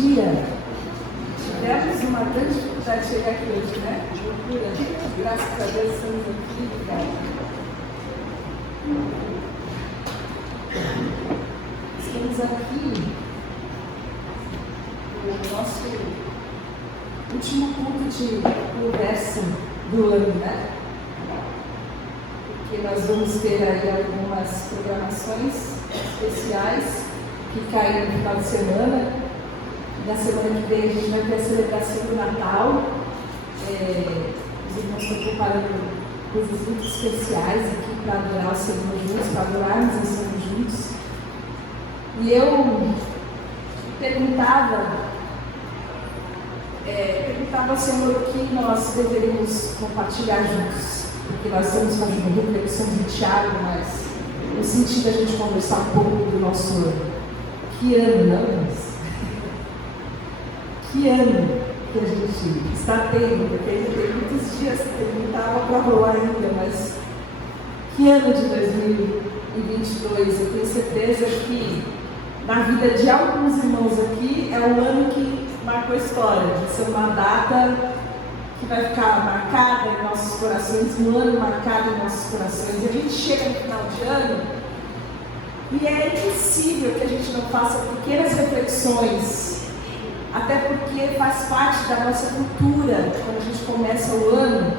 dia. Tivemos uma grande dificuldade de chegar aqui hoje, né? Loucura. Graças a Deus estamos aqui. Obrigada. Estamos aqui no nosso último ponto de conversa do ano, né? Porque nós vamos ter aí algumas programações especiais que caem no final de semana. Na semana que vem a gente vai ter a celebração do Natal. Os irmãos estão preparando coisas muito especiais aqui para adorar o Senhor juntos, para adorarmos o Senhor juntos. E eu perguntava ao Senhor o que nós deveríamos compartilhar juntos, porque nós estamos fazendo uma reflexão de Tiago, mas no sentido da gente conversar um pouco do nosso ano. Que ano, não é? Que ano que a gente está tendo, porque ainda tem muitos dias que não estava para rolar ainda, mas que ano de 2022? Eu tenho certeza que na vida de alguns irmãos aqui é o ano que marcou a história, de ser uma data que vai ficar marcada em nossos corações, um ano marcado em nossos corações. E a gente chega no final de ano e é impossível que a gente não faça pequenas reflexões, até porque faz parte da nossa cultura, quando a gente começa o ano,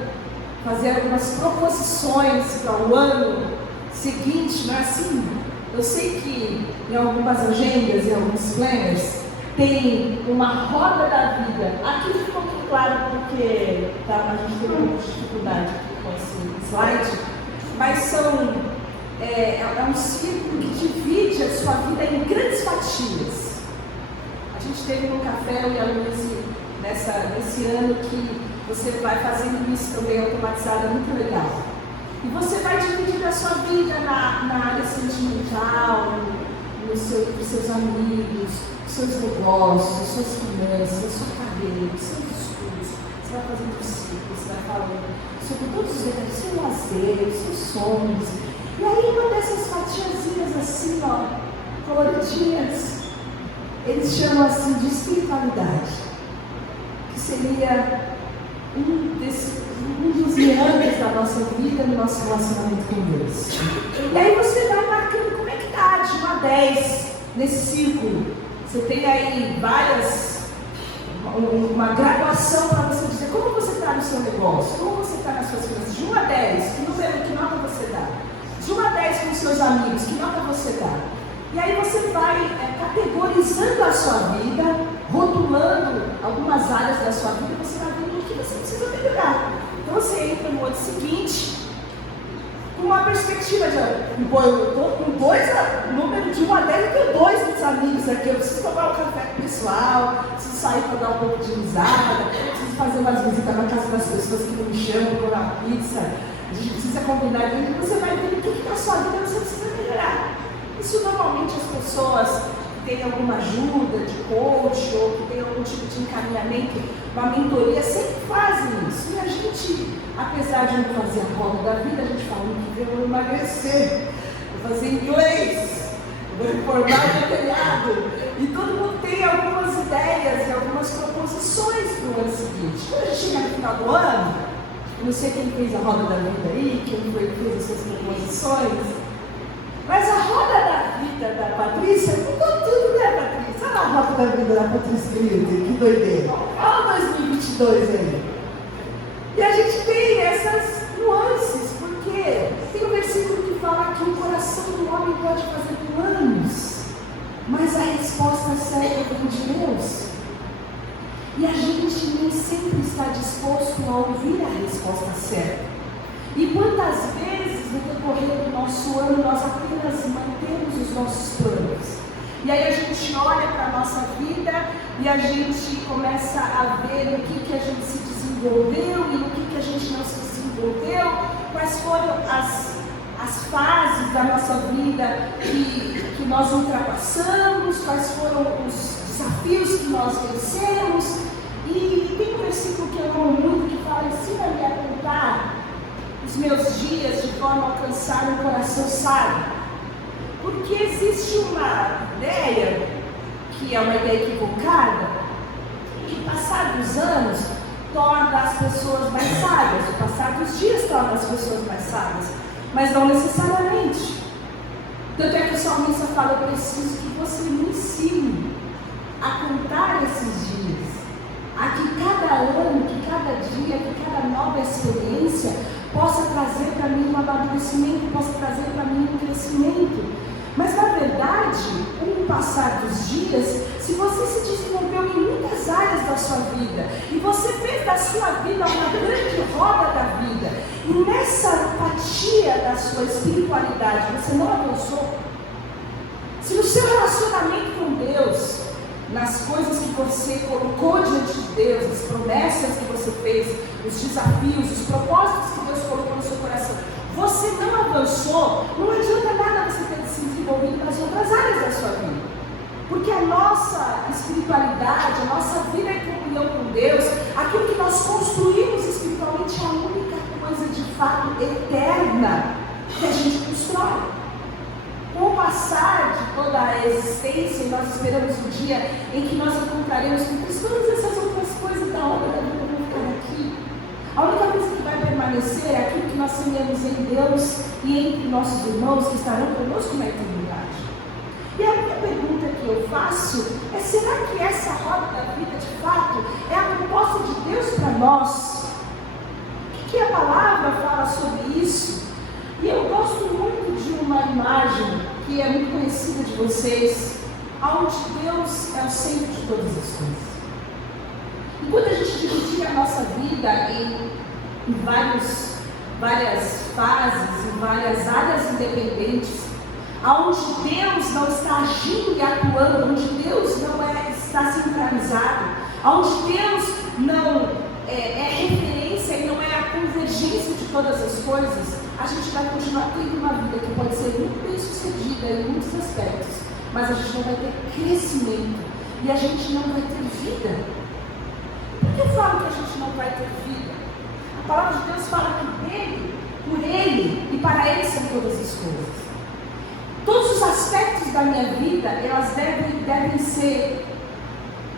fazer algumas proposições para o ano seguinte, não é assim? Eu sei que em algumas agendas, em alguns planners, tem uma roda da vida. Aqui ficou muito claro porque a gente tem um pouco de dificuldade com esse slide, mas é um círculo que divide a sua vida em grandes fatias. A gente teve no café, eu e a Luísa, nesse ano que você vai fazendo isso também automatizado, é muito legal. E você vai dividir a sua vida na área sentimental, com seus amigos, seus negócios, suas finanças, sua carreira, seus estudos. Você vai fazendo ciclos, você vai falando sobre todos os detalhes, seu lazer, seus sonhos. E aí uma dessas fatiazinhas assim, ó, coloridinhas, eles chamam assim de espiritualidade, que seria um dos meandros da nossa vida, no nosso relacionamento com Deus. E aí você vai marcando como é que está, de 1 a 10, nesse círculo. Você tem aí uma graduação para você dizer como você está no seu negócio, como você está nas suas finanças. De 1 a 10, que nota você dá? De 1 a 10 com os seus amigos, que nota você dá? E aí você vai categorizando a sua vida, rotulando algumas áreas da sua vida, você vai vendo o que você precisa melhorar. Então você entra no ano seguinte com uma perspectiva de, eu estou com número de 1 a 10, eu tenho 2 dos amigos aqui, eu preciso tomar um café com o pessoal, preciso sair para dar um pouco de risada, preciso fazer umas visitas na casa das pessoas que não me chamam, por uma pizza, a gente precisa combinar, e você vai vendo o que na sua vida você precisa melhorar. Isso normalmente as pessoas que têm alguma ajuda de coach ou que têm algum tipo de encaminhamento, uma mentoria, sempre fazem isso. E a gente, apesar de não fazer a roda da vida, a gente fala que eu vou emagrecer, vou fazer inglês, vou reformar o meu telhado. E todo mundo tem algumas ideias e algumas proposições para o ano seguinte. Quando a gente chega no final do ano, eu não sei quem fez a roda da vida aí, quem foi que fez as suas proposições, mas a roda da vida da Patrícia mudou tudo, né, Patrícia? Olha a roda da vida da Patrícia, que doideira. Olha o 2022 aí. E a gente tem essas nuances, porque tem um versículo que fala que o coração do homem pode fazer planos, mas a resposta certa vem de Deus. E a gente nem sempre está disposto a ouvir a resposta certa. E quantas vezes no decorrer do nosso ano nós apenas mantemos os nossos planos? E aí a gente olha para a nossa vida e a gente começa a ver no que a gente se desenvolveu e no que a gente não se desenvolveu, quais foram as fases da nossa vida que nós ultrapassamos, quais foram os desafios que nós vencemos. E tem um versículo que eu amo muito que fala: ensina-me a contar os meus dias de forma a alcançar um coração sábio. Porque existe uma ideia, que é uma ideia equivocada, dos anos torna as pessoas mais sábias, o passar dos dias torna as pessoas mais sábias, mas não necessariamente. Tanto é que o salmista fala: eu preciso que você me ensine a contar esses dias, a que cada ano, que cada dia, que cada nova experiência possa trazer para mim um amadurecimento, possa trazer para mim um crescimento. Mas na verdade, com o passar dos dias, se você se desenvolveu em muitas áreas da sua vida, e você fez da sua vida uma grande roda da vida, e nessa apatia da sua espiritualidade você não avançou, se no seu relacionamento com Deus, nas coisas que você colocou diante de Deus, as promessas que você fez, os desafios, os propósitos que Deus colocou no seu coração, você não avançou, não adianta nada você ter se desenvolvido nas outras áreas da sua vida. Porque a nossa espiritualidade, a nossa vida em comunhão com Deus, aquilo que nós construímos espiritualmente é a única coisa de fato eterna que a gente constrói. Com o passar de toda a existência, nós esperamos o dia em que nós encontraremos com Cristo, todas essas outras coisas da obra da vida vão ficar aqui. A única coisa que vai permanecer é aquilo que nós semeamos em Deus e entre nossos irmãos que estarão conosco na eternidade. E a minha pergunta que eu faço é: será que essa roda da vida de fato é a proposta de Deus para nós? O que a palavra fala sobre isso? E eu gosto muito de uma imagem que é muito conhecida de vocês, onde Deus é o centro de todas as coisas. Enquanto a gente dividir a nossa vida em várias fases, em várias áreas independentes, onde Deus não está agindo e atuando, onde Deus não está centralizado, onde Deus não é referência e não é a convergência de todas as coisas, a gente vai continuar tendo uma vida que pode ser muito bem sucedida em muitos aspectos, mas a gente não vai ter crescimento e a gente não vai ter vida. Por que eu falo que a gente não vai ter vida? A palavra de Deus fala que dele, por ele e para ele são todas as coisas. Todos os aspectos da minha vida, elas devem ser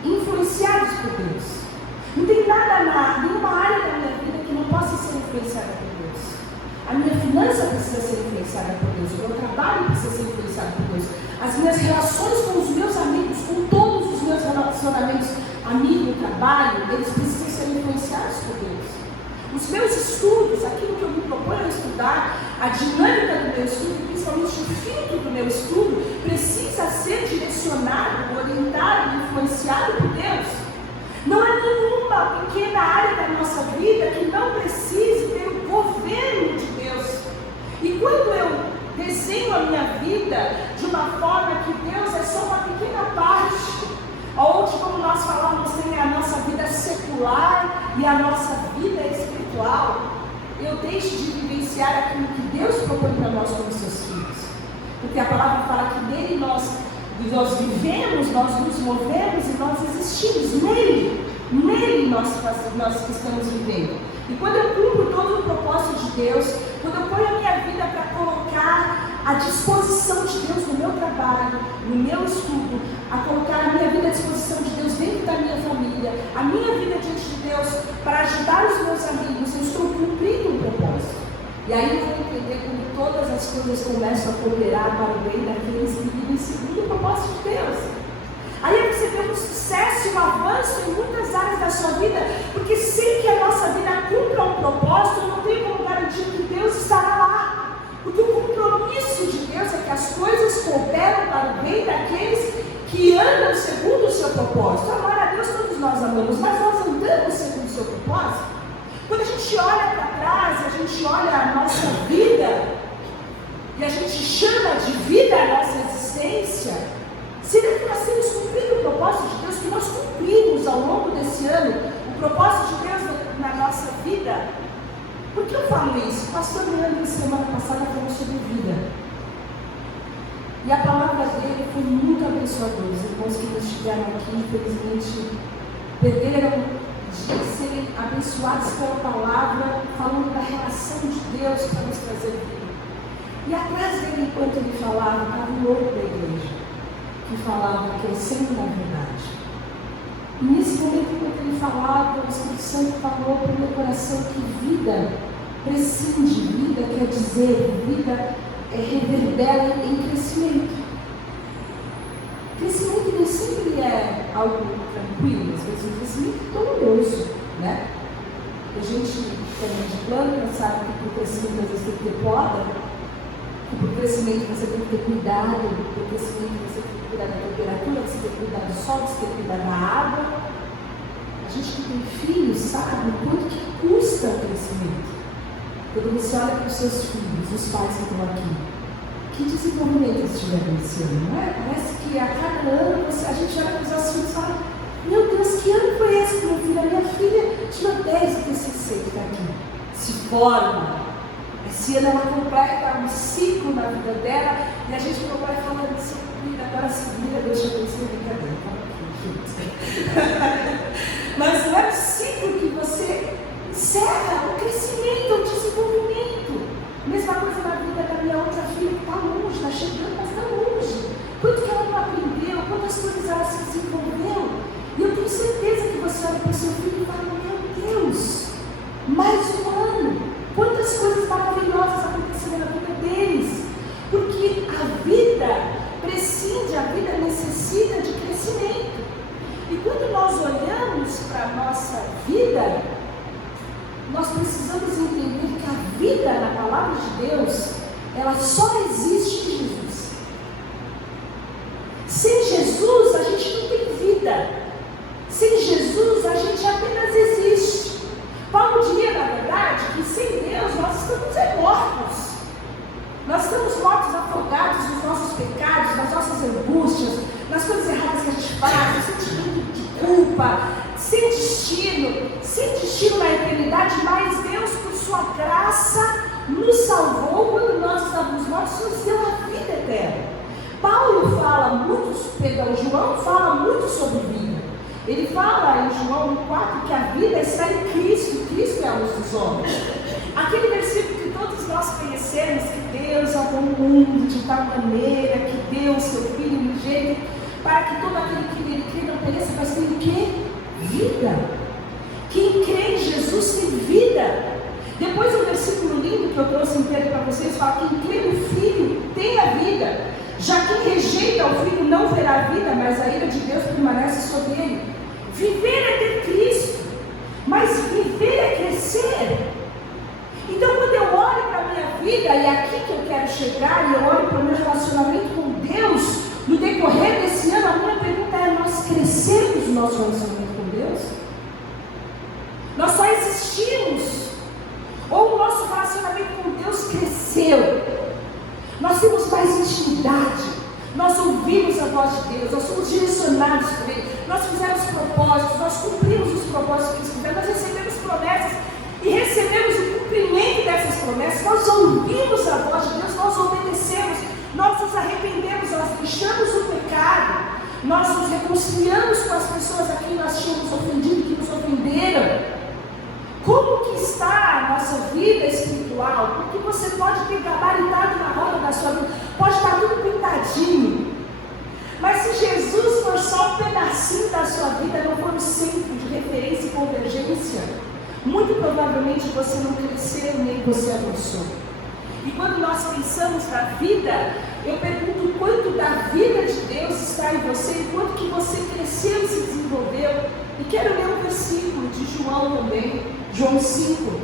influenciados por Deus. Não tem nenhuma área da minha vida que não possa ser influenciada por Deus. A minha finança precisa ser influenciada por Deus, o meu trabalho precisa ser influenciado por Deus, as minhas relações com os meus amigos, com todos os meus relacionamentos, amigo, trabalho, eles precisam ser influenciados por Deus. Os meus estudos, aquilo que eu me proponho a estudar, a dinâmica do meu estudo, principalmente o filtro do meu estudo, precisa ser direcionado, orientado, influenciado por Deus. Não há nenhuma pequena área da nossa vida que não precise ter o governo de Deus. E quando eu desenho a minha vida de uma forma que Deus é só uma pequena parte, onde, como nós falamos, tem a nossa vida secular e a nossa vida espiritual, eu deixo de vivenciar aquilo que Deus propõe para nós como seus filhos. Porque a palavra fala que nele nós vivemos, nós nos movemos e nós existimos nele nós estamos vivendo. E quando eu cumpro todo o propósito de Deus, quando eu ponho a minha vida para colocar à disposição de Deus no meu trabalho, no meu estudo, a colocar a minha vida à disposição de Deus dentro da minha família, a minha vida diante de Deus, para ajudar os meus amigos, eu estou cumprindo um propósito. E aí eu vou entender como todas as coisas começam a cooperar para o bem daqueles que vivem segundo o propósito de Deus. Aí você vê um sucesso e um avanço em muitas áreas da sua vida, porque sem que a nossa vida cumpra um propósito, não tem como garantir que Deus estará lá. Porque o compromisso de Deus é que as coisas cooperam para o bem daqueles que andam segundo o seu propósito. Amar a Deus todos nós amamos, mas nós andamos segundo o seu propósito. Quando a gente olha para trás, a gente olha a nossa vida e a gente chama de vida a nossa existência, será que nós temos cumprido o propósito de Deus, que nós cumprimos ao longo desse ano, o propósito de Deus na nossa vida? Por que eu falo isso? O pastor Leandro, semana passada, falou sobre vida. E a palavra dele foi muito abençoadora. Os irmãos que estiveram aqui, infelizmente, perderam de serem abençoados pela palavra, falando da relação de Deus para nos trazer vida. E atrás dele, enquanto ele falava, estava um outro da igreja, que falava crescendo na verdade. E nesse momento, enquanto ele falava, o Espírito Santo falou para o meu coração que vida prescinde, vida quer dizer, vida reverbera em crescimento. Crescimento nem sempre é algo tranquilo, às vezes um crescimento doloroso, né? A gente que é de planta sabe que para o crescimento às vezes tem que ter poda, que para o crescimento você tem que ter cuidado, para o crescimento você tem que cuidar da temperatura, você tem que cuidar do sol, você tem que cuidar da água. A gente que tem filhos sabe o quanto que custa o crescimento. Quando você olha para os seus filhos, os pais que estão aqui, que desenvolvimento eles tiveram esse ano, não é? Parece que a cada ano a gente olha para os nossos filhos e fala: meu Deus, que ano foi esse, meu filho? A minha filha tirou 10 do TCC que está aqui, se forma. Esse ano ela completa um ciclo na vida dela, e a gente não vai falando assim, agora se vira, deixa eu pensar, brincadeira, mas não é o ciclo que você encerra, o crescimento, o desenvolvimento. Mesma coisa na vida da minha outra filha que está longe, está chegando, mas está longe. Quanto que ela não aprendeu, quantas coisas ela se desenvolveu. E eu tenho certeza que você olha para o seu filho e fala: meu Deus, mais um ano, quantas coisas maravilhosas aconteceram na vida deles. Porque a vida prescinde, a vida necessita de crescimento. E quando nós olhamos para a nossa vida, nós precisamos entender que a vida na palavra de Deus, ela só existe em Jesus. Sem Jesus, a gente não tem vida. Sem Jesus, a gente apenas existe. Paulo diria, na verdade, que sem Deus nós estamos mortos. Nós estamos mortos, afogados nos nossos pecados, nas nossas angústias, nas coisas erradas que a gente faz, no sentimento de culpa, sem destino na eternidade, mas Deus, por sua graça, nos salvou quando nós estávamos mortos, nos deu a vida eterna. João fala muito sobre vida. Ele fala em João 4 que a vida está em Cristo, Cristo é a luz dos homens. Aquele versículo que todos nós conhecemos, que Deus amou o mundo de tal maneira que deu o seu Filho unigênito, para que todo aquele que nele crê não pereça, mas tenha o quê? Vida. Quem crê em Jesus tem vida. Depois um versículo lindo que eu trouxe inteiro para vocês, fala: quem crê no Filho tem a vida. Já quem rejeita o Filho não verá a vida, mas a ira de Deus permanece sobre ele. Viver é ter Cristo, mas viver é crescer. Então quando eu olho para a minha vida, e é aqui que eu quero chegar, e eu olho para o meu relacionamento com Deus, no decorrer desse ano, a minha pergunta é: nós crescemos no nosso relacionamento com Deus? Nós só existimos? Ou o nosso relacionamento com Deus cresceu? Nós temos mais intimidade, nós ouvimos a voz de Deus, nós somos direcionados por Ele, nós fizemos propósitos, nós cumprimos os propósitos que Ele fizemos, nós recebemos promessas e recebemos o cumprimento dessas promessas, nós ouvimos a voz de Deus, nós obedecemos, nós nos arrependemos, nós deixamos o pecado, nós nos reconciliamos com as pessoas a quem nós tínhamos ofendido, que nos ofenderam. Como que está a nossa vida espiritual? Porque você pode ter gabaritado na roda da sua vida, pode estar tudo pintadinho, mas se Jesus for só um pedacinho da sua vida, não for um centro de referência e convergência, muito provavelmente você não cresceu nem você avançou. E quando nós pensamos na vida, eu pergunto quanto da vida de Deus está em você, e quanto que você cresceu e se desenvolveu. E quero ler um versículo de João também, João 5,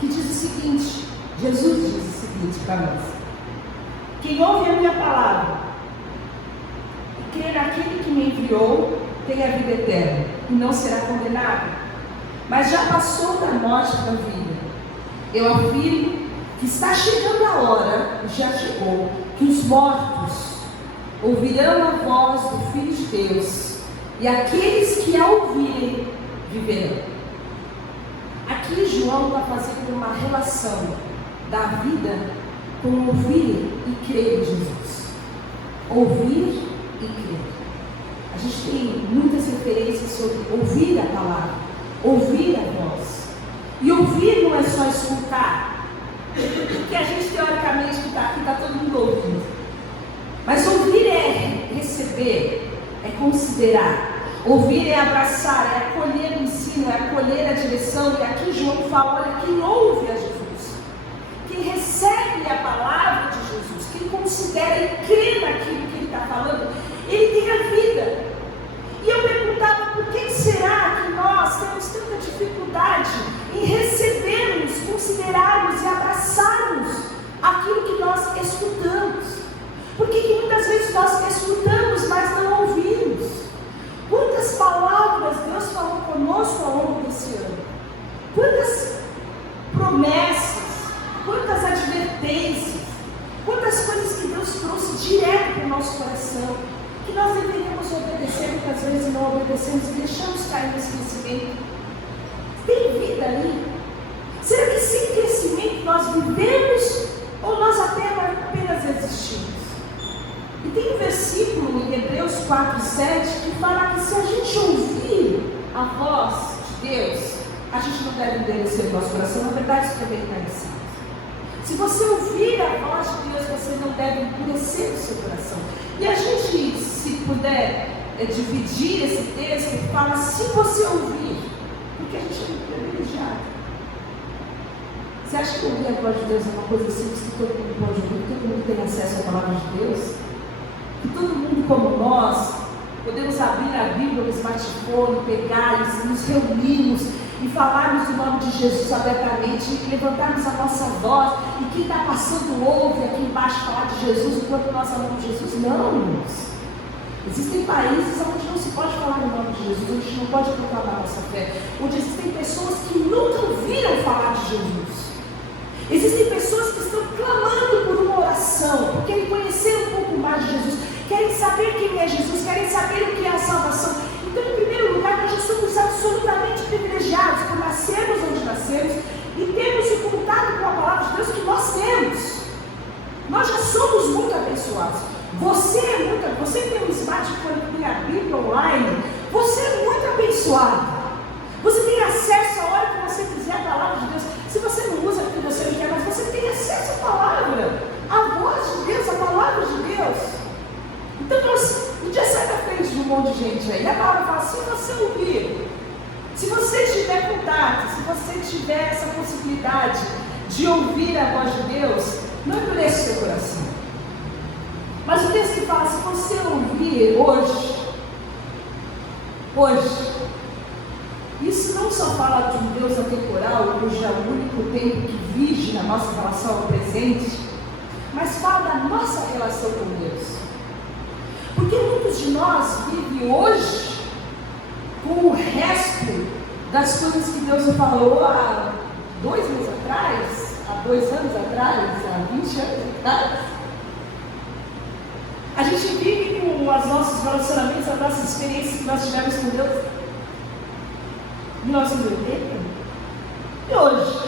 que diz o seguinte: Jesus diz o seguinte para nós: quem ouve a minha palavra e crê naquele que me enviou, tem a vida eterna e não será condenado, mas já passou da morte para a vida. Eu afirmo que está chegando a hora, já chegou, que os mortos ouvirão a voz do Filho de Deus, e aqueles que a ouvirem viverão. Aqui João está fazendo uma relação da vida com ouvir e crer em Jesus. Ouvir e crer. A gente tem muitas referências sobre ouvir a palavra, ouvir a voz. E ouvir não é só escutar, porque a gente teoricamente que está aqui, está todo mundo ouvindo. Mas ouvir é receber, é considerar. Ouvir é abraçar, é acolher o ensino, é acolher a direção. E aqui João fala, olha, quem ouve a Jesus, quem recebe a palavra de Jesus, quem considera e crê naquilo que ele está falando, ele tem a vida. E eu perguntava, por que será que nós temos tanta dificuldade em recebermos, considerarmos e abraçarmos aquilo que nós escutamos? Por que muitas vezes nós escutamos, mas não ouvimos? Quantas palavras Deus falou conosco ao longo desse ano? Quantas promessas, quantas advertências, quantas coisas que Deus trouxe direto para o nosso coração, que nós deveríamos obedecer, muitas vezes não obedecemos e deixamos cair no esquecimento. Tem vida ali? Será que sem crescimento nós vivemos ou nós apenas existimos? E tem um versículo em Hebreus 4:7 que fala que se a gente ouvir a voz de Deus, a gente não deve endurecer o nosso coração. Na verdade, isso também está em Salmos. Se você ouvir a voz de Deus, você não deve endurecer o seu coração. E a gente, se puder dividir esse texto, fala, se você ouvir, porque a gente é muito privilegiado. Você acha que ouvir a voz de Deus é uma coisa simples que todo mundo pode ouvir, que todo mundo tem acesso à palavra de Deus? Que todo mundo como nós podemos abrir a Bíblia no smartphone, pegar e nos reunirmos e falarmos o nome de Jesus abertamente e levantarmos a nossa voz e quem está passando ouve aqui embaixo falar de Jesus enquanto nós falamos de Jesus? Não, irmãos. Existem países onde não se pode falar o nome de Jesus, onde a gente não pode proclamar a nossa fé, onde existem pessoas que nunca ouviram falar de Jesus. Existem pessoas que estão clamando por uma oração, porque querem conhecer um pouco mais de Jesus, querem saber quem é Jesus, querem saber o que é a salvação. Então, em primeiro lugar, nós já somos absolutamente privilegiados por nascermos onde nascemos e termos o contato com a palavra de Deus que nós temos. Nós já somos muito abençoados. Você que tem um smartphone, que tem a Bíblia online, você é muito abençoado. Você tem acesso a hora que você quiser à palavra de Deus. Se você não usa porque você não quer, mas você tem acesso à palavra, à voz de Deus, à palavra de Deus. Então um dia sai da frente de um monte de gente aí, a palavra fala, se você ouvir, se você tiver contato, se você tiver essa possibilidade de ouvir a voz de Deus, não endureça o seu coração. Mas o texto fala, se você ouvir hoje, isso não só fala de um Deus atemporal, cujo é o único tempo que vige na nossa relação ao presente, mas fala da nossa relação com Deus. Porque muitos de nós vivem hoje com o resto das coisas que Deus falou há 2 meses atrás, há 2 anos atrás, há 20 anos atrás. A gente vive com os nossos relacionamentos, as nossas experiências que nós tivemos com Deus em 1980 e hoje.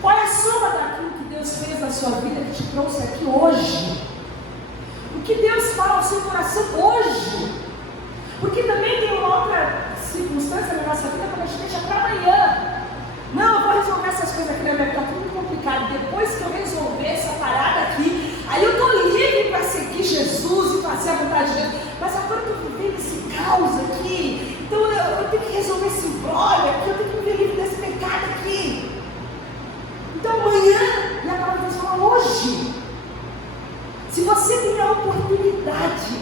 Qual é a soma daquilo que Deus fez na sua vida que te trouxe aqui hoje? O que Deus fala ao seu coração hoje? Porque também tem uma outra circunstância na nossa vida quando a gente deixa para amanhã. Não, eu vou resolver essas coisas aqui na minha vida, está tudo complicado. Depois que eu resolver essa parada aqui, aí eu estou livre para seguir Jesus e fazer a vontade de Deus. Mas agora eu estou vivendo esse caos aqui, então eu tenho que resolver esse embrólio aqui, eu tenho que viver livre desse pecado aqui. Então amanhã, e a palavra de Deus fala hoje. Se você tem a oportunidade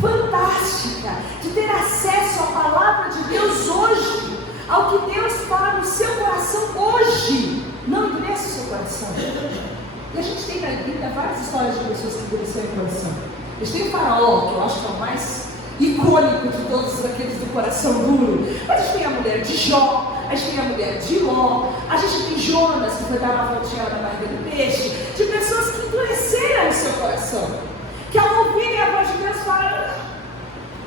fantástica de ter acesso à palavra de Deus hoje, ao que Deus fala no seu coração hoje, não endureça o seu coração. E a gente tem na Bíblia várias histórias de pessoas que endureceram o coração. A gente tem o Faraó, que eu acho que é o mais icônico de todos aqueles do coração duro. Mas a gente tem a mulher de Jó, a gente tem a mulher de Ló, a gente tem Jonas, que foi dar uma voltinha na barriga do peixe, de pessoas que endureceram o seu coração, que ao ouvirem a voz de Deus falam,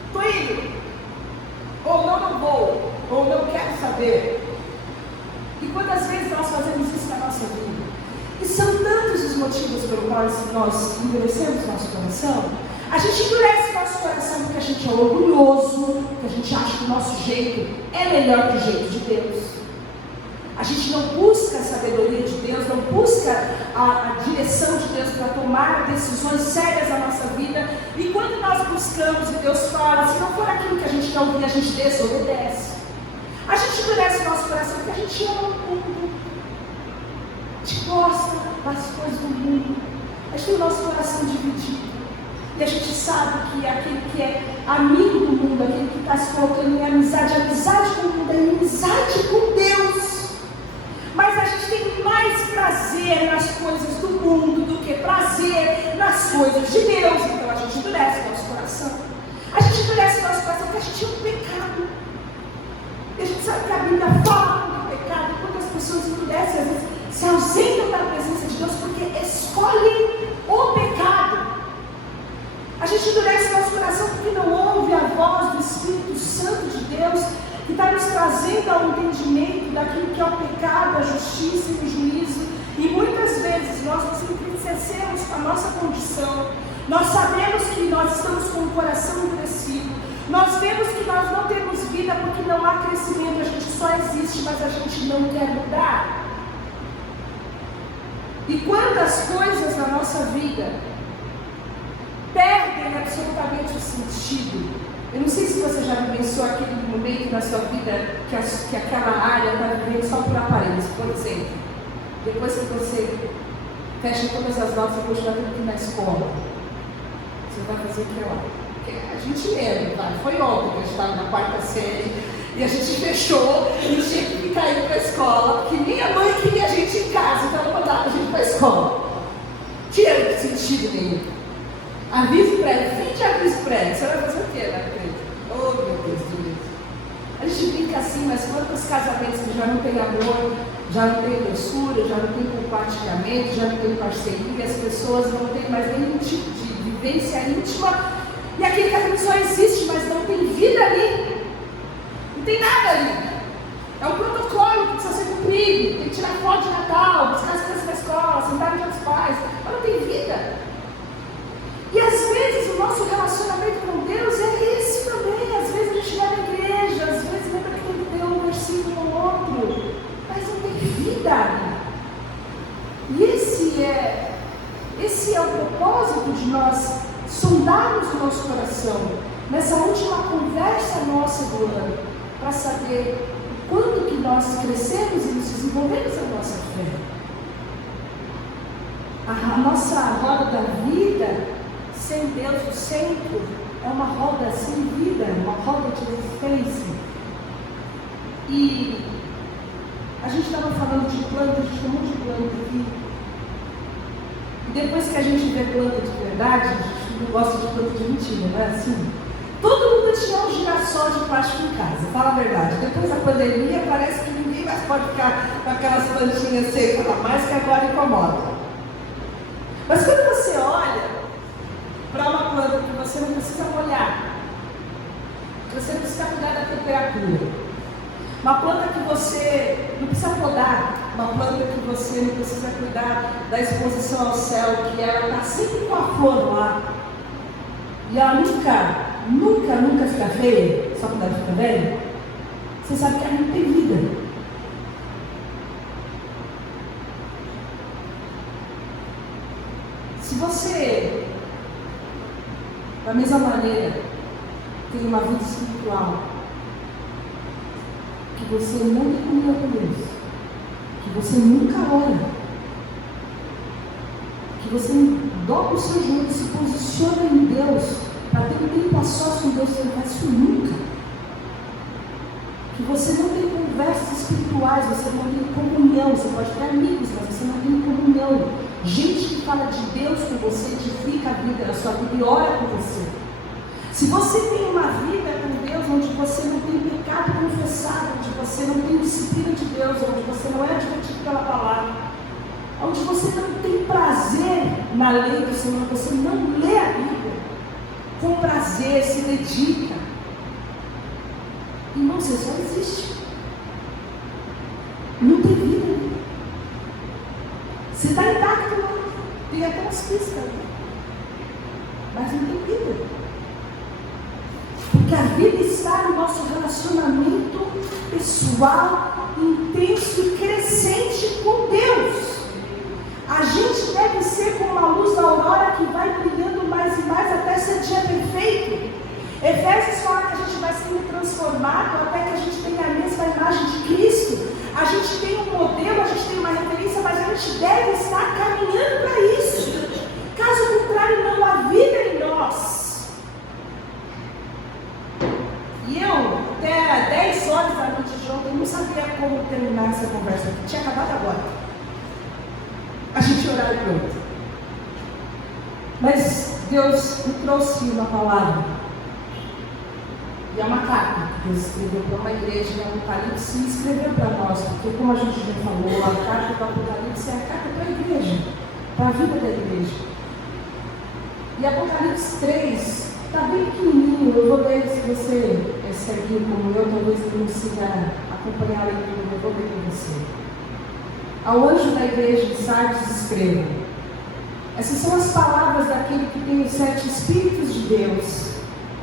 estou indo, ou não vou, ou não quero saber. E quantas vezes nós fazemos isso na nossa vida? E são tantos os motivos pelos quais nós endurecemos nosso coração. A gente endurece nosso coração porque a gente é orgulhoso, porque a gente acha que o nosso jeito é melhor que o jeito de Deus. A gente não busca a sabedoria de Deus, não busca a direção de Deus para tomar decisões sérias na nossa vida. E quando nós buscamos e Deus fala, se não for aquilo que a gente quer ouvir, a gente desobedece. A gente endurece o nosso coração porque a gente ama o mundo. A gente gosta das coisas do mundo. A gente tem o nosso coração dividido. E a gente sabe que aquele que é amigo do mundo, aquele que está se colocando em amizade, amizade com o mundo é amizade com Deus. Mas a gente tem mais prazer nas coisas do mundo do que prazer nas coisas de Deus. Então a gente endurece o nosso coração. A gente endurece o nosso coração porque a gente é um pecado. E a gente sabe que a Bíblia fala do pecado. E quando as pessoas endurecem, às vezes se ausentam da presença de Deus porque escolhem o pecado. A gente endurece o nosso coração porque não ouve a voz do Espírito Santo de Deus, que está nos trazendo ao entendimento daquilo que é o pecado, a justiça e o juízo. E muitas vezes nós nos entristecemos com a nossa condição. Nós sabemos que nós estamos com o coração endurecido. Nós vemos que nós não temos vida porque não há crescimento. A gente só existe, mas a gente não quer mudar. E quantas coisas na nossa vida perdem absolutamente o sentido. Eu não sei se você já vivenciou aquele momento na sua vida que aquela área está vivendo só por aparelhos. Por exemplo, depois que você fecha todas as notas e continua tendo que ir na escola, você vai fazer o que lá? A gente lembra, tá? Foi ontem que a gente estava na quarta série e a gente fechou e tinha que ficar indo para a escola, porque minha mãe queria a gente em casa, então ela mandava a gente para a escola. Tinha sentido nenhum. Aviso prévio, fim de aviso prévio. Você vai fazer o quê, né, Pedro? Oh, meu Deus do céu. A gente brinca assim, mas quantos casamentos que já não tem amor, já não tem doçura, já não tem compartilhamento, já não tem parceria, as pessoas não têm mais nenhum tipo de vivência íntima, e aquele casamento só existe, mas não tem vida ali. Não tem nada ali. É um protocolo que precisa ser cumprido. Tem que tirar foto de Natal, buscar as crianças na escola, sentar no dia dos pais, mas não tem vida. E às vezes o nosso relacionamento com Deus é esse também. Às vezes a gente vai na igreja, às vezes lembra que tem que ter um versículo ou outro, mas não tem vida. E esse é o propósito de nós sondarmos o nosso coração nessa última conversa nossa do ano, para saber quando que nós crescemos e nos desenvolvemos a nossa fé. A nossa roda da vida sem Deus no centro é uma roda sem vida, uma roda de resistência. E a gente estava falando de planta, a gente tem um monte de planta aqui. E depois que a gente vê planta de verdade, a gente não gosta de planta de mentira, não é assim? Todo mundo tinha um girassol de plástico em casa, fala a verdade. Depois da pandemia parece que ninguém mais pode ficar com aquelas plantinhas secas lá, mais que agora incomoda. Mas quando você olha para uma planta que você não precisa molhar, que você não precisa cuidar da temperatura, uma planta que você não precisa podar, uma planta que você não precisa cuidar da exposição ao céu, que ela está sempre com a flor lá, e ela nunca fica feia, só quando ela fica velha, você sabe que ela não tem vida. Se você, da mesma maneira, tem uma vida espiritual, que você não tem comunhão com Deus, que você nunca ora, que você dobra o seu joelho, se posiciona em Deus, para ter um tempo a sós com Deus, você não faz isso nunca. Que você não tem conversas espirituais, você não tem comunhão, você pode ter amigos, mas você não tem comunhão. Gente que fala de Deus com você, edifica a vida na sua vida e ora com você. Se você tem uma vida com Deus onde você não tem pecado confessado, onde você não tem disciplina de Deus, onde você não é advertido pela palavra, onde você não tem prazer na lei do Senhor, você não lê a Bíblia com prazer, se dedica, irmão, você só existe. Não tem vida. Você está intacto lá, tem até uns pistas, mas não tem vida. Porque a vida está no nosso relacionamento pessoal, intenso e crescente. gente deve ser como a luz da aurora que vai brilhando mais e mais até ser dia perfeito. Efésios fala que a gente vai sendo transformado até que a gente tenha a mesma imagem de Cristo. A gente tem um modelo, a gente tem uma referência, mas a gente deve estar caminhando para isso. Caso contrário, não há vida em nós. E eu, até 10 horas da noite de ontem, eu não sabia como terminar essa conversa. Tinha acabado agora. A gente orar e pronto. Mas Deus me trouxe uma palavra. E é uma carta que Deus escreveu para uma igreja em Apocalipse e escreveu para nós, porque como a gente já falou, a carta do Apocalipse é a carta para a igreja, para a vida da igreja. E Apocalipse 3 está bem pequenininho, eu vou ler, se você é ceguinho como eu, talvez não consiga acompanhar a leitura, eu vou ler com você. Ao anjo da igreja de Sardes escreva: essas são as palavras daquele que tem os 7 Espíritos de Deus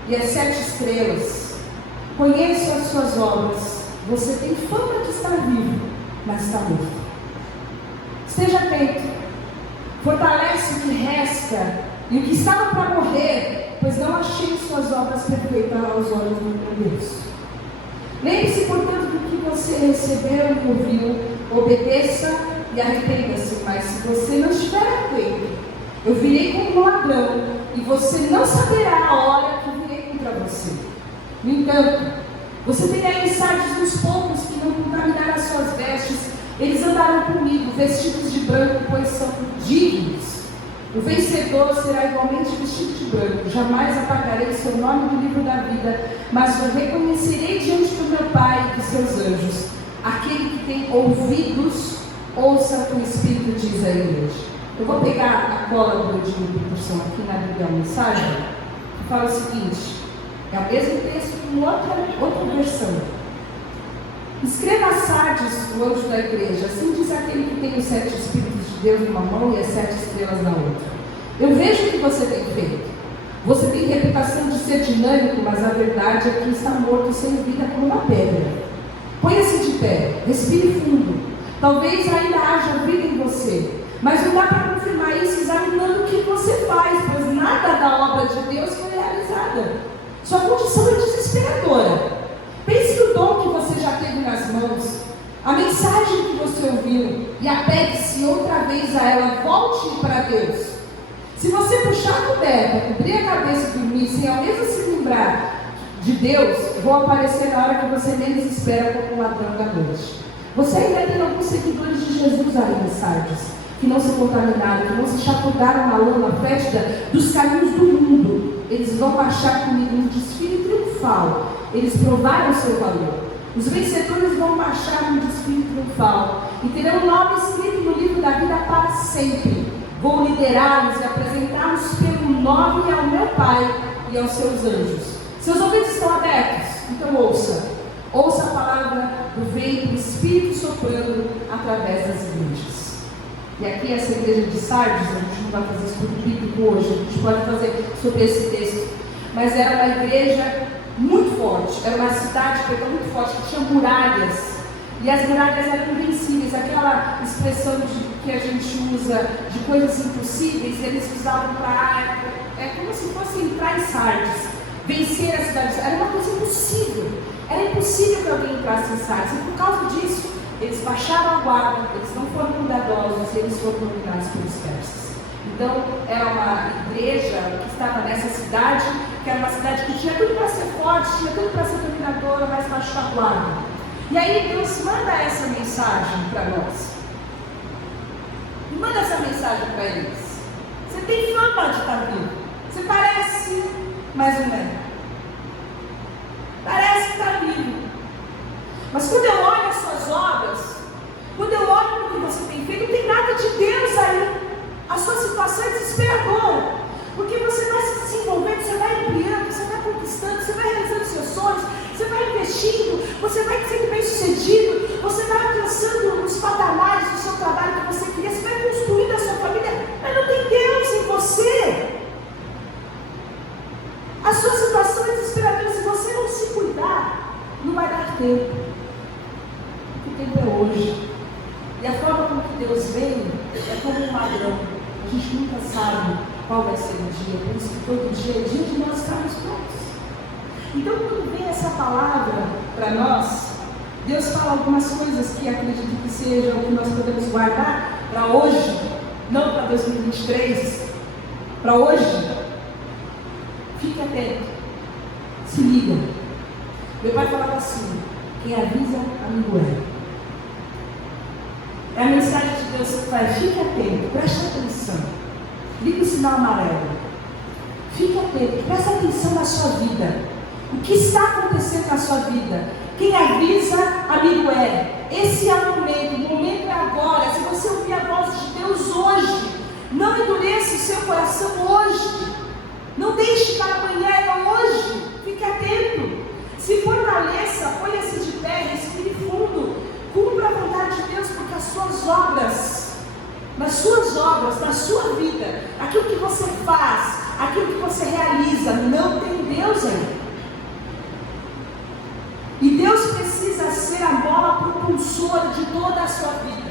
e as 7 estrelas. Conheço as suas obras. Você tem fama de estar vivo, mas está morto. Esteja atento. Fortalece o que resta e o que estava para morrer, pois não achei suas obras perfeitas aos olhos do meu Deus. Lembre-se, portanto, do que você recebeu e ouviu. Obedeça e arrependa-se. Mas se você não estiver atento, eu virei como um ladrão e você não saberá a hora que virei contra você. No entanto, você tem aí Sardes dos poucos que não contaminaram as suas vestes. Eles andaram comigo, vestidos de branco, pois são dignos. O vencedor será igualmente vestido de branco. Jamais apagarei seu nome do livro da vida, mas o reconhecerei diante do meu Pai e dos seus anjos. Aquele que tem ouvidos, ouça o que o Espírito diz à igreja. Eu vou pegar a cola do Edinho Peterson aqui na Bíblia, a mensagem, que fala o seguinte. É o mesmo texto com outra versão. Escreva a Sardes, o anjo da igreja. Assim diz aquele que tem os 7 Espíritos de Deus numa mão e as 7 estrelas na outra. Eu vejo o que você tem feito. Você tem reputação de ser dinâmico, mas a verdade é que está morto sem vida como uma pedra. Ponha-se de pé, respire fundo. Talvez ainda haja vida em você. Mas não dá para confirmar isso examinando o que você faz, pois nada da obra de Deus foi realizada. Sua condição é desesperadora. Pense no dom que você já teve nas mãos, a mensagem que você ouviu, e apegue-se outra vez a ela. Volte para Deus. Se você puxar a coberta, cobrir a cabeça e dormir sem ao menos se lembrar de Deus, vão aparecer na hora que você menos espera como um ladrão da noite. Você ainda tem alguns seguidores de Jesus aí em Sardes, que não se contaminaram, que não se chapudaram na lama fétida dos caminhos do mundo. Eles vão marchar comigo um desfile triunfal. Eles provaram o seu valor. Os vencedores vão marchar num desfile triunfal e terão o nome escrito no livro da vida para sempre. Vou liderá-los e apresentá-los pelo nome ao meu Pai e aos seus anjos. Seus ouvidos estão abertos? Então ouça. Ouça a palavra do vento do Espírito soprando através das igrejas. E aqui essa igreja de Sardes, a gente não vai fazer estudo bíblico hoje, a gente pode fazer sobre esse texto, mas era uma igreja muito forte, era uma cidade muito forte, que tinha muralhas, e as muralhas eram invencíveis, aquela expressão que a gente usa de coisas impossíveis, eles usavam para, como se fosse entrar em Sardes, vencer a cidade, era uma coisa impossível, era impossível que alguém entrasse em Sardes, e por causa disso, eles baixaram a guarda, eles não foram cuidadosos, e eles foram dominados pelos persas. Então, era uma igreja que estava nessa cidade, que era uma cidade que tinha tudo para ser forte, tinha tudo para ser dominadora, mas baixou a guarda. E aí Deus manda essa mensagem para nós. E manda essa mensagem para eles. Você tem fama de estar vivo. Você parece, mas não é. Parece que está vivo. Mas quando eu olho as suas obras, quando eu olho o que você tem feito, não tem nada de Deus aí. A sua situação é desesperadora. Porque você vai se desenvolvendo, você vai ampliando, você vai conquistando, você vai realizando seus sonhos, você vai investindo, você vai sendo bem sucedido, você vai alcançando os patamares do seu trabalho que você queria, você vai construindo a sua família, mas não tem Deus em você. A sua situação é desesperadora. Se você não se cuidar, não vai dar tempo. O tempo é hoje. E a forma como que Deus vem é como um ladrão. A gente nunca sabe qual vai ser o dia, por isso que todo dia é dia de nós estarmos prontos. Então, quando vem essa palavra para nós, Deus fala algumas coisas que acredito que sejam o que nós podemos guardar para hoje, não para 2023, para hoje. Fique atento, se liga. Meu pai falava assim: quem avisa, amigo é. É a mensagem de Deus que faz: fique atento, preste atenção. Liga o sinal amarelo. Fique atento, preste atenção na sua vida. O que está acontecendo na sua vida? Quem avisa, amigo é. Esse é o momento é agora. Se você ouvir a voz de Deus hoje, não endureça o seu coração hoje. Não deixe para amanhã, é hoje. Fique atento. Se fortaleça, ponha-se de pé, respire fundo. Cumpra a vontade de Deus, porque as suas obras, na sua vida, aquilo que você faz, aquilo que você realiza, não tem Deus aí. E Deus precisa ser a mola propulsora de toda a sua vida,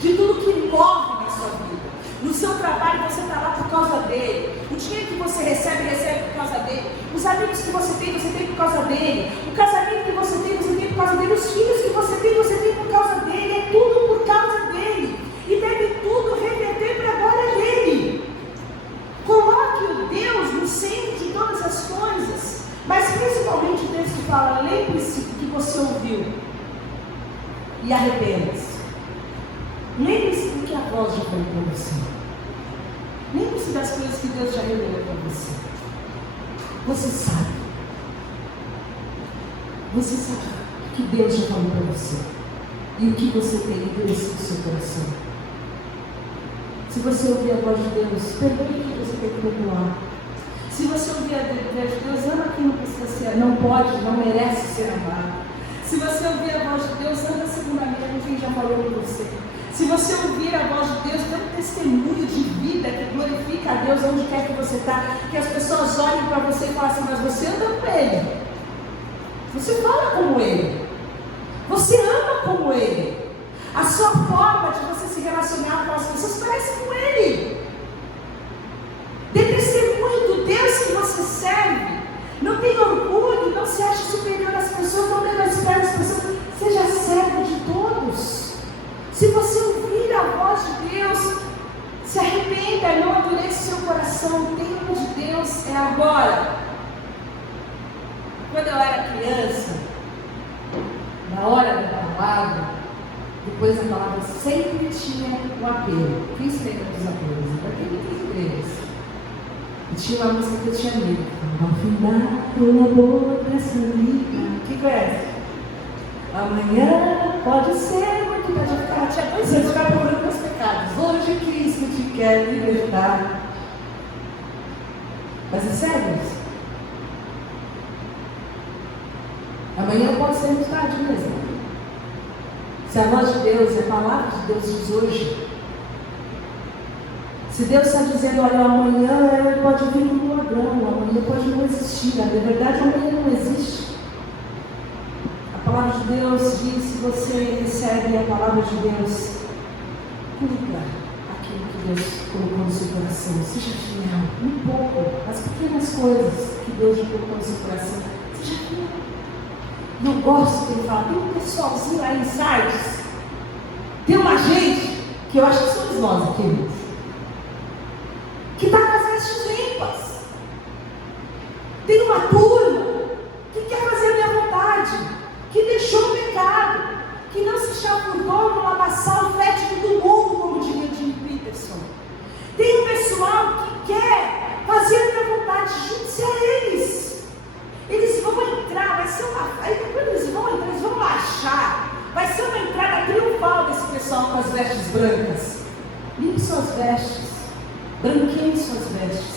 de tudo que move na sua vida. No seu trabalho você está lá por causa dele. O dinheiro que você recebe por causa dele. Os amigos que você tem por causa dele. O casamento que você tem por causa dele. Os filhos que você tem por causa dele. É tudo por causa dele. E deve tudo reverter para a glória dele. Coloque o Deus no centro de todas as coisas. Mas principalmente o texto fala: lembre-se do que você ouviu e arrependa-se. Lembre-se do que a voz já falou para você. Lembre-se das coisas que Deus já revelou para você. Você sabe. Você sabe o que Deus já falou para você. E o que você tem endurecido no seu coração. Se você ouvir a voz de Deus, perdoe o que você tem que perdoar. Se você ouvir a voz de Deus, ama quem não precisa ser, não pode, não merece ser amado. Se você ouvir a voz de Deus, anda segundamente quem já falou com você. Se você ouvir a voz de Deus, dê um testemunho de vida que glorifica a Deus onde quer que você está, que as pessoas olhem para você e falem assim: mas você anda com Ele, você fala como Ele, você ama como Ele, a sua forma de você se relacionar com as pessoas parece com Ele. Dê testemunho do Deus que você serve. Não tenha orgulho, não se ache superior às pessoas, não menospreze as pessoas, seja servo de todos. Se você ouvir a voz de Deus, se arrependa e não endureça seu coração. O tempo de Deus é agora. Quando eu era criança, na hora da palavra, depois da palavra sempre tinha um apelo. Quem se lembra dos apelos? Para quem tem igrejas? E tinha uma música que eu tinha lido: afinal, pela boa dessa vida. Quem conhece? Amanhã pode ser muito tarde. Tinha 2 anos, ficar cobrando meus pecados. Hoje Cristo te quer libertar. Mas é sério isso? Amanhã pode ser muito tarde mesmo. Se a voz de Deus, a palavra de Deus diz hoje. Se Deus está dizendo: olha, amanhã pode vir um ladrão, amanhã pode não existir. Na verdade, amanhã não existe. A palavra de Deus diz: se você recebe a palavra de Deus, cumpra aquilo que Deus colocou no seu coração. Seja fiel, um pouco, as pequenas coisas que Deus já colocou no seu coração. Seja fiel. Não gosto de ele falar: tem um pessoalzinho lá em Sardes, tem uma gente, que eu acho que somos nós aqui, que está com as vestes limpas. Tem uma turma que quer fazer a minha vontade, que deixou o pecado, que não se chafurdou no lamaçal fétido do mundo, como diria Jim Peterson. Tem um pessoal que quer fazer a minha vontade, junte-se a eles. Eles vão entrar, vai ser uma. Aí quando eles vão entrar, eles vão achar. Vai ser uma entrada triunfal desse pessoal com as vestes brancas. Limpe suas vestes, branqueie suas vestes,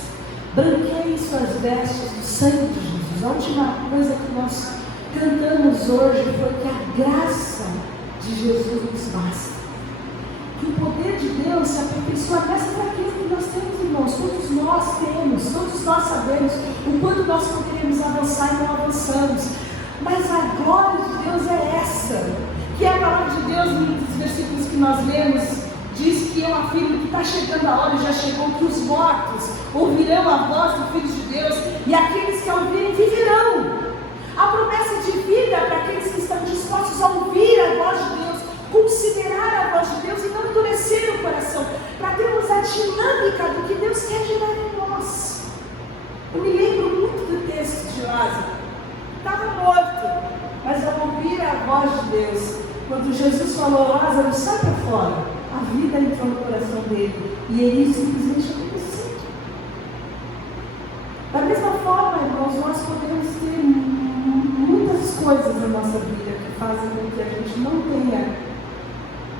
branqueie suas vestes do sangue de Jesus. A última coisa que nós cantamos hoje foi que a graça de Jesus nos basta. Que o poder de Deus se aperfeiçoa nessa fraqueza que nós temos, irmãos. Todos nós temos, todos nós sabemos o quanto nós poderíamos avançar e não avançamos. Mas a glória de Deus é essa, que é a palavra de Deus, nos versículos que nós lemos, diz que eu fala, filho, que está chegando a hora, já chegou, que os mortos ouvirão a voz do Filho de Deus, e aqueles que a ouvirem viverão. A promessa de vida para aqueles que estão dispostos a ouvir a voz de Deus, considerar a voz de Deus e não endurecer o coração, para termos a dinâmica do que Deus quer gerar em nós. Eu me lembro muito do texto de Lázaro. Estava morto, mas ao ouvir a voz de Deus, quando Jesus falou, Lázaro, sai para fora, a vida entrou no coração dele e ele simplesmente obedeceu. Da mesma forma, irmãos, nós podemos ter muitas coisas na nossa vida que fazem com que a gente não tenha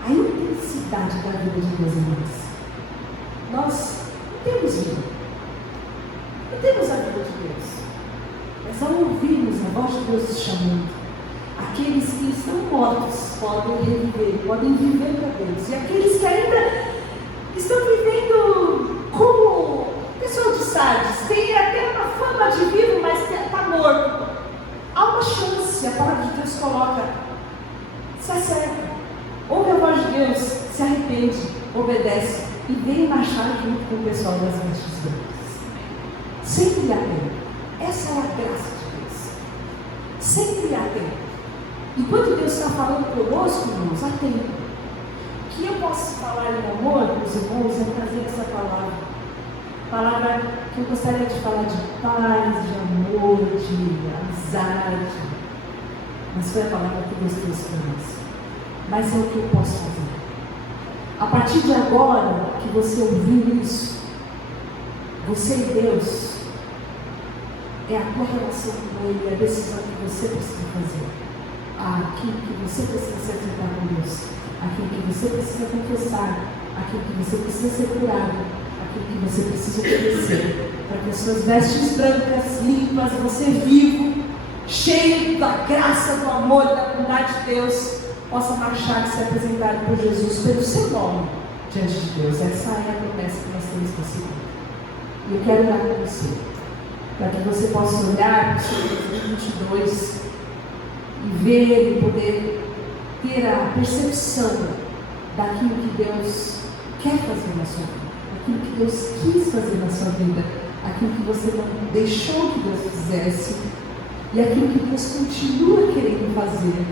a intensidade da vida de Deus em nós. Nós não temos vida, não temos a vida de Deus, mas ao ouvirmos a voz de Deus chamando, aqueles que estão mortos podem reviver, podem viver para Deus, e aqueles que ainda estão vivendo como pessoa de Sardes, tem até uma fama de vivo, mas está morto. Há uma chance, a palavra de Deus coloca, se acerta, ouve a voz de Deus, se arrepende, obedece e vem marchar junto com o pessoal das vestes brancas. Sempre há tempo. Essa é a graça de Deus. Sempre há tempo. Enquanto Deus está falando conosco, irmãos, há tempo. O que eu posso falar em amor para os irmãos é trazer essa palavra. Palavra que eu gostaria de falar de paz, de amor, de amizade. Mas foi a palavra que Deus trouxe para nós. Mas é o que eu posso fazer. A partir de agora que você ouviu isso, você e Deus, é a tua relação com Ele, a decisão que você precisa fazer. Aquilo que você precisa se acertar com Deus, aquilo que você precisa confessar, aquilo que você precisa ser curado, aquilo que você precisa obedecer, para que as suas vestes brancas, limpas, você vivo, cheio da graça, do amor, da bondade de Deus, possa marchar e ser apresentado por Jesus pelo seu nome diante de Deus. Essa é a promessa que nós temos conseguido. E eu quero orar com você, para que você possa olhar para o seu 2022 e ver e poder ter a percepção daquilo que Deus quer fazer na sua vida, aquilo que Deus quis fazer na sua vida, aquilo que você não deixou que Deus fizesse e aquilo que Deus continua querendo fazer,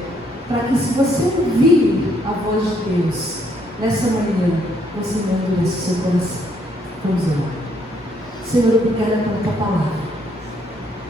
para que, se você ouvir a voz de Deus nessa manhã, você não endureça o seu coração. Vamos orar. Senhor, obrigada pela tua palavra.